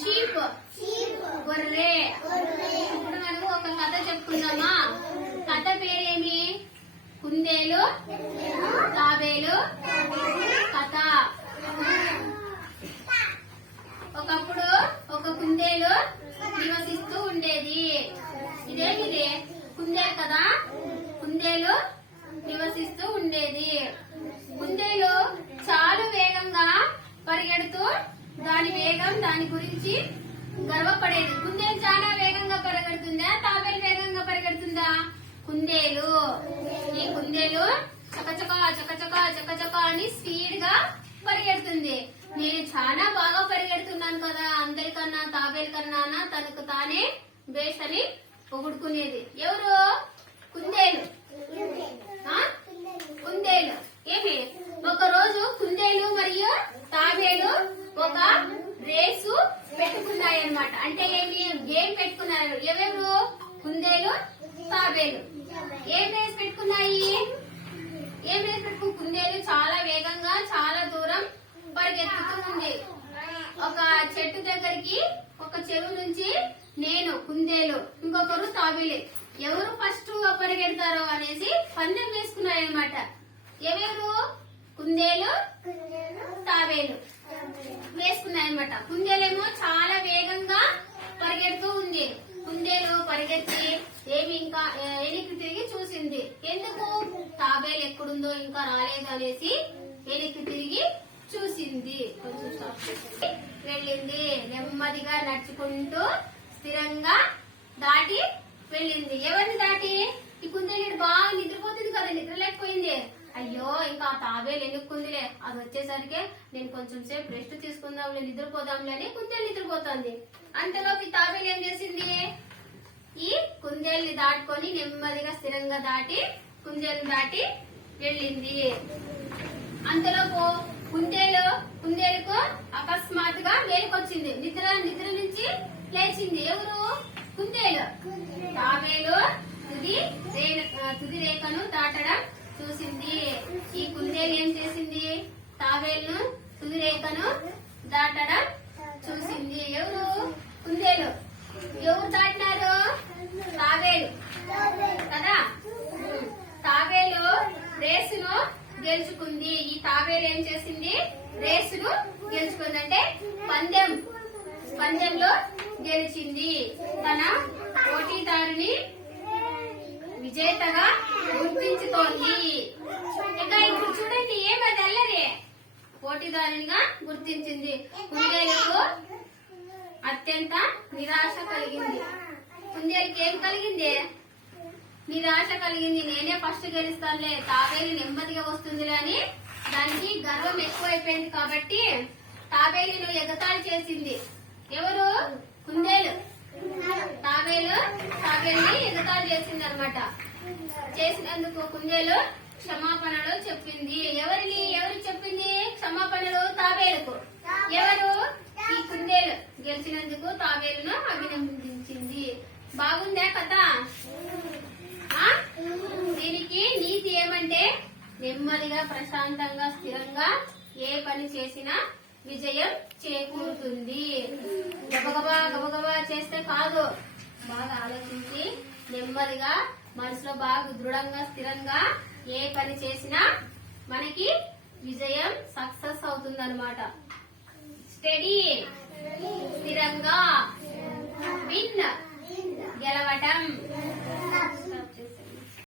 Sheep గొర్రె. ఇప్పుడు మనం ఒక కథ చెప్పుకుందామా? కథ పేరేమి? కుందేలు తాబేలు కథ. ఒకప్పుడు ఒక కుందేలు నివసిస్తూ ఉండేది. ఇదేమిది? కుందేలు కదా. కుందేలు నివసిస్తూ ఉండేది. కుందేలు చాలా వేగంగా పరిగెడుతూ దాని వేగం దాని గురించి గర్వపడేది. కుందేలు చాలా వేగంగా పరిగెడుతుందా? తాబేలు వేగంగా పరిగెడుతుందా? కుందేలు. ఈ కుందేలు చకచక చకచక చకచక అని స్పీడ్ గా పరిగెడుతుంది. నేను చాలా బాగా పరిగెడుతున్నాను కదా, అందరికన్నా తాబేలు కన్నా తనకు తానే బేస్ అని పొగుడుకునేది. ఎవరు? కుందేలు. కుందేలు. ఏమి? ఒక రోజు కుందేలు మరియు తాబేలు ఒక రేసు పెట్టుకున్నాయన్నమాట. అంటే ఏమి? గేమ్ పెట్టుకున్నారు. ఎవరు? కుందేలు తాబేలు. ఏం రేస్ పెట్టుకున్నాయి? ఏం రేస్ పెట్టుకు? కుందేలు చాలా వేగంగా చాలా దూరం పరిగెత్తుతూ ఉంది. ఒక చెట్టు దగ్గరికి, ఒక చెరువు నుంచి నేను కుందేలు, ఇంకొకరు తాబేలు, ఎవరు ఫస్ట్ పరిగెడతారో అనేసి పందెం వేసుకున్నాయన్నమాట. ఎవరు? కుందేలు తాబేలు వేసుకున్నాయన్నమాట. కుందేలేమో చాలా వేగంగా పరిగెడుతూ ఉంది. కుందేలు పరిగెత్తి ఏమి ఇంకా వెనక్కి తిరిగి చూసింది. ఎందుకు? తాబేలు ఎక్కడుందో ఇంకా రాలేదు అనేసి వెనక్కి తిరిగి చూసింది. కొంచెం వెళ్ళింది. నెమ్మదిగా నడుచుకుంటూ స్థిరంగా దాటి వెళ్ళింది. ఎవరిని దాటి? ఈ కుందేలు బాగా నిద్రపోతుంది కదా, నిద్రలేకపోయింది. అయ్యో ఇంకా తాబేలు ఎన్నుక్కుందిలే, అది వచ్చేసరికి నేను కొంచెం సేపు రెస్ట్ తీసుకుందాంలే, నిద్రపోదాంలే అని కుందేలు నిద్రపోతుంది. అంతలోకి తాబేలు ఏం చేసింది? ఈ కుందేల్ని దాటుకొని నెమ్మదిగా స్థిరంగా దాటి కుందేలు దాటి వెళ్ళింది. అంతలోపు కుందేలుకు అకస్మాత్తుగా మేలుకొచ్చింది. నిద్ర నుంచి లేచింది. ఎవరు? కుందేలు. తాబేలు తుది రేఖను దాటడం చూసింది. ఈ కుందేలు ఏం చేసింది? తాబేలును తుది రేఖను దాటడం చూసింది. ఎవరు? కుందేలు. ఎవరు దాటినారు? తాబేలు కదా. తాబేలు రేసును గెలుచుకుంది. ఈ తాబేలు ఏం చేసింది? రేసును గెలుచుకుంది. అంటే పందెంలో గెలిచింది. తన పోటీదారుని విజేతగా గుర్తించుతోంది. ఇంకా ఇప్పుడు చూడండి, ఏమది అల్లరి. పోటీదారునిగా గుర్తించింది. కుందేలుకు అత్యంత నిరాశ కలిగింది. కుందేలుకి ఏం కలిగింది? నిరాశ కలిగింది. నేనే ఫస్ట్ గెలుస్తానులే, తాబేలు నెమ్మదిగా వస్తుందిలే అని దానికి గర్వం ఎక్కువైపోయింది. కాబట్టి తాబేలును ఎగతాళి చేసింది. ఎవరు? కుందేలు. తాబేలుని ఎగతాళి చేసింది అనమాట. చేసినందుకు కుందేలు క్షమాపణలు చెప్పింది. ఎవరు చెప్పింది క్షమాపణలు? తాబేలుకు. ఎవరు? ఈ కుందేలు గెలిచినందుకు తాబేలును అభినందించింది. బాగుందా కథ? దీనికి నీతి ఏమంటే, నెమ్మదిగా ప్రశాంతంగా స్థిరంగా ఏ పని చేసినా విజయం చేకూరుతుంది. గబగబా చేస్తే కాదు, బాగా ఆలోచించి నెమ్మదిగా మనసులో బాగా దృఢంగా స్థిరంగా ఏ పని చేసినా మనకి విజయం సక్సెస్ అవుతుంది అన్నమాట. స్టడీ స్థిరంగా, విన్ గెలవటం.